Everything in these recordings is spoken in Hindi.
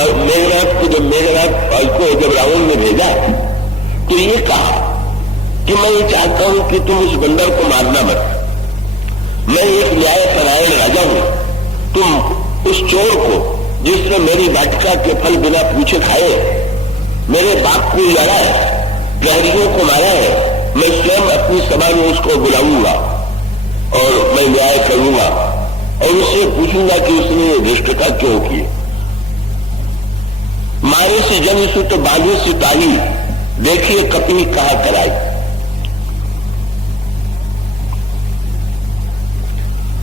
और मेघनाथ को जब रावण ने भेजा तो ये कहा कि मैं ये चाहता हूं कि तुम उस बंदर को मारना मत, मैं एक न्यायपरायण राजा हूं, तुम उस चोर को जिसने मेरी वाटिका के फल बिना पूछे खाए, मेरे बाप को लड़ा है, प्रहरियों को मारा है, मैं स्वयं अपनी सभा में उसको बुलाऊंगा और मैं न्याय करूंगा और उससे पूछूंगा कि उसने ये धृष्टता क्यों की। मारे से जन सुत बांधे से ताली, देखिए कपनी कहा कराई।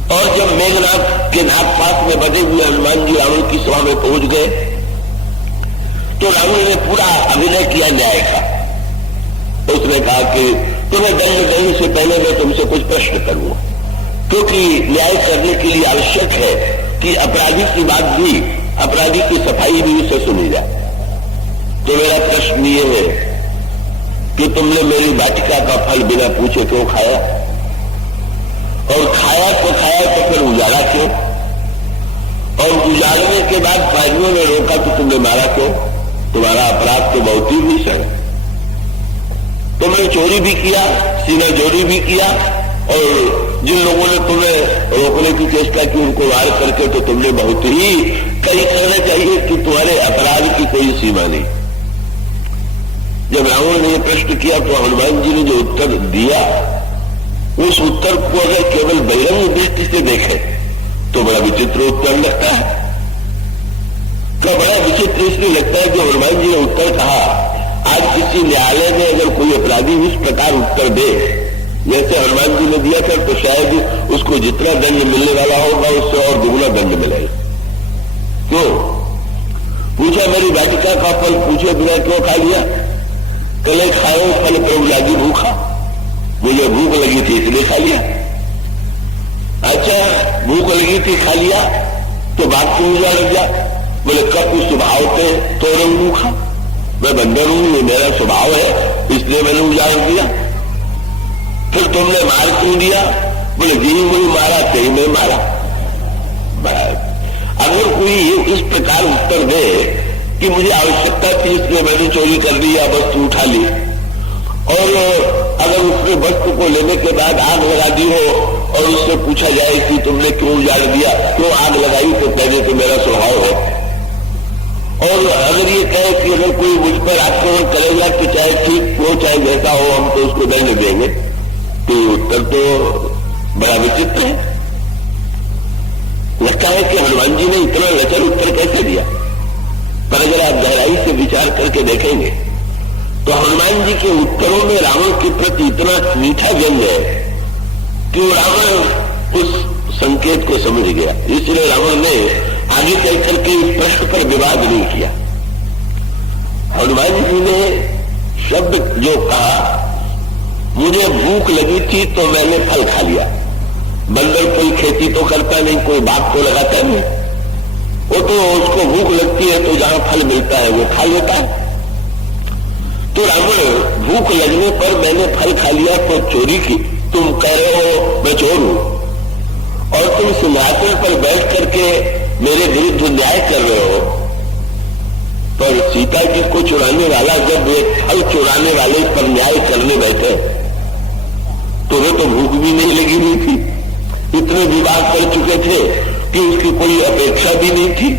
और जब मेघनाथ के नागपात में बधे हुए हनुमान जी रावण की सभा में पहुंच गए तो रावण ने पूरा अभिनय किया न्याय का। उसने कहा कि तुम्हें दंड देने से पहले मैं तुमसे कुछ प्रश्न करूंगा, क्योंकि न्याय करने के लिए आवश्यक है कि अपराधी की बात भी, अपराधी की सफाई भी उसे सुनी जाए। तो मेरा प्रश्न ये है कि तुमने मेरी वाटिका का फल बिना पूछे क्यों खाया, और खाया तो फिर उजाड़ा क्यों, और उजाड़ने के बाद प्रहरियों ने रोका तो तुमने मारा क्यों? तुम्हारा अपराध तो बहुत ही भीषण है। तुमने चोरी भी किया, सीना जोरी भी किया, और जिन लोगों ने तुम्हें रोकने की चेष्टा की उनको वार करके तो तुमने बहुत ही कई कहना चाहिए कि तुम्हारे अपराध की कोई सीमा नहीं। जब रावण ने यह प्रश्न किया तो हनुमान जी ने जो उत्तर दिया, उस उत्तर को अगर केवल बहिरंग दृष्टि से देखे तो बड़ा विचित्र उत्तर लगता है। तो बड़ा विचित्र इसलिए लगता है कि हनुमान जी ने उत्तर कहा, आज किसी न्यायालय में अगर कोई अपराधी इस प्रकार उत्तर दे जैसे हनुमान जी ने दिया था तो शायद उसको जितना दंड मिलने वाला होगा उससे और दुगुना दंड मिलेगा। क्यों पूछा, मेरी वाटिका का फल पूछे बिना क्यों खा लिया? कले खाओ फल प्रभु लागी भूखा, मुझे भूख लगी थी इसलिए खा लिया। अच्छा भूख लगी थी खा लिया तो बात क्यों उजाड़ जा? बोले कब स्वभाव थे तो भूखा, मैं बंदर हूं, ये मेरा स्वभाव है इसलिए मैंने उजाड़ दिया। फिर तुमने मार क्यों दिया? बोले जी मुझे मारा तेरी में मारा। अगर कोई इस प्रकार उत्तर दे कि मुझे आवश्यकता थी इसलिए मैंने चोरी कर दी या वस्तु उठा ली, और अगर उसने वस्तु को लेने के बाद आग लगा दी हो और उससे पूछा जाए कि तुमने क्यों उजाड़ दिया, क्यों आग लगाई, तो कहने तो मेरा स्वभाव है। और अगर ये कहे कि अगर कोई मुझ पर आक्रमण करेगा कि चाहे ठीक हो चाहे जैसा हो हम तो उसको दंड देंगे, तो उत्तर तो बड़ा विचित्र है। लगता है कि हनुमान जी ने इतना लचर उत्तर कैसे दिया, पर अगर आप गहराई से विचार करके देखेंगे तो हनुमान जी के उत्तरों में रावण के प्रति इतना मीठा व्यंग है कि रावण उस संकेत को समझ गया। इसलिए रावण ने आगे चल करके इस प्रश्न पर विवाद नहीं किया। हनुमान जी ने शब्द जो कहा, मुझे भूख लगी थी तो मैंने फल खा लिया। बंदर कोई खेती तो करता नहीं, कोई बाग तो लगाता नहीं, वो तो उसको भूख लगती है तो जहां फल मिलता है वो खा लेता है। तो रावण भूख लगने पर मैंने फल खा लिया तो चोरी की, तुम कह रहे हो मैं चोर हूं, और तुम सिंहासन पर बैठ करके मेरे विरुद्ध न्याय कर रहे हो। पर सीता जी को चुराने वाला जब एक फल चुराने वाले पर न्याय करने बैठे तो वे तो भूख भी नहीं लगी हुई थी, इतने विवाद कर चुके थे कि उसकी कोई अपेक्षा भी नहीं थी,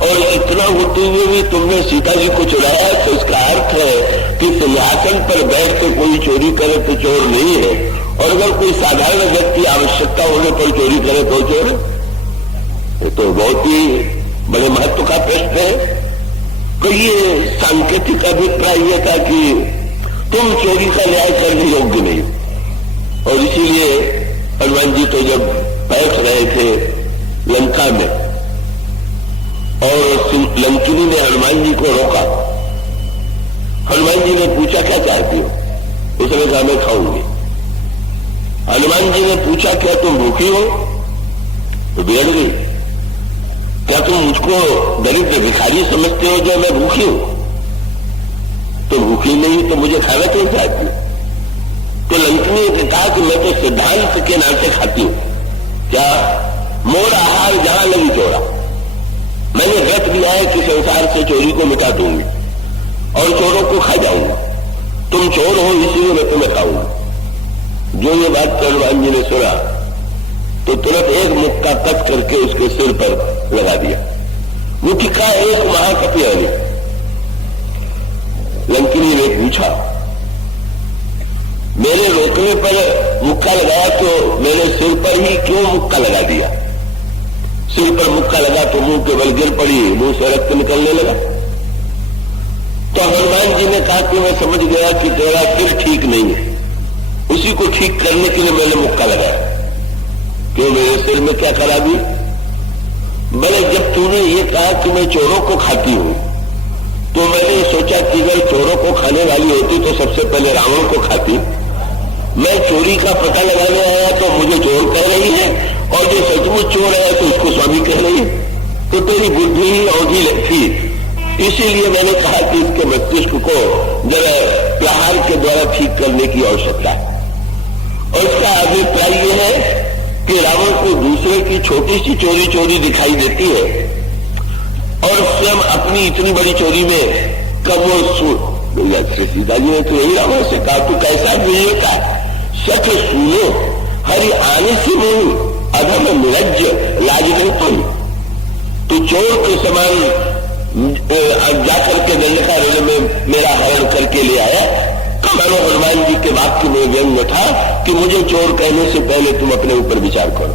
और इतना होते हुए भी तुमने सीता जी को चुराया। तो इसका अर्थ है कि सिंहासन पर बैठ के कोई चोरी करे तो चोर नहीं है, और अगर कोई साधारण व्यक्ति आवश्यकता होने पर चोरी करे तो चोर है। ये तो बहुत ही बड़े महत्व का प्रश्न है। तो ये सांकेतिक अभिप्राय यह था कि तुम चोरी का न्याय करने योग्य नहीं, और इसीलिए हनुमान जी तो जब बैठ रहे थे लंका में और लंकिनी ने हनुमान जी को रोका, हनुमान जी ने पूछा क्या चाहती हो? उसने कहा मैं खाऊंगी। हनुमान जी ने पूछा क्या तुम भूखी हो? तो बिगड़ गई। क्या तुम मुझको दरिद्र भिखारी समझते हो जो मैं भूखी हूं? तो भूखी नहीं तो मुझे खाना क्यों चाहती हो? तो लंकिनी ने कहा कि मैं तो सिद्धांत के नाते खाती हूं। क्या? मोर आहार जहां लगी चोरा, मैंने व्रत लिया है कि संसार से चोरी को मिटा दूंगी और चोरों को खा जाऊंगा। तुम चोर हो इसीलिए मैं तुम्हें खाऊंगा। जो ये बात हनुमान जी ने सुना तो तुरंत एक मुक्का कस करके उसके सिर पर लगा दिया। मुक्का एक महाकपियानी। लंकिनी ने पूछा, मेरे रोकने पर मुक्का लगाया तो मेरे सिर पर ही क्यों मुक्का लगा दिया? सिर पर मुक्का लगा तो मुंह के बल गिर पड़ी, मुंह से रक्त निकलने लगा। तो हनुमान जी ने कहा कि मैं समझ गया कि तेरा सिर ठीक नहीं है, उसी को ठीक करने के लिए मैंने मुक्का लगाया। क्यों, मेरे सिर में क्या खराबी? मैंने जब तूने ये कहा कि मैं चोरों को खाती हूं तो मैंने सोचा कि अगर चोरों को खाने वाली होती तो सबसे पहले रावण को खाती। मैं चोरी का पता लगाने आया तो मुझे चोर कह रही है, और जो सचमुच चोर है तो उसको स्वामी कह रही है। तो तेरी बुद्धि ही औधी थी, इसीलिए मैंने कहा कि इसके मस्तिष्क को जरा प्रहार के द्वारा ठीक करने की आवश्यकता है। और इसका अभिप्राय यह है कि रावण को दूसरे की छोटी सी चोरी चोरी दिखाई देती है और स्वयं अपनी इतनी बड़ी चोरी में कब वो सीता जी ने तो यही रावण से कहा, तू कैसा विवेक का सच सुनो हरि आने से मुंह अधम निरज्ज लाज नहीं पाई। तू चोर के समान जाकर के दंडकारण्य में मेरा हरण करके ले आया। कमानो हनुमान जी के वाक्य में व्यंग था कि मुझे चोर कहने से पहले तुम अपने ऊपर विचार करो।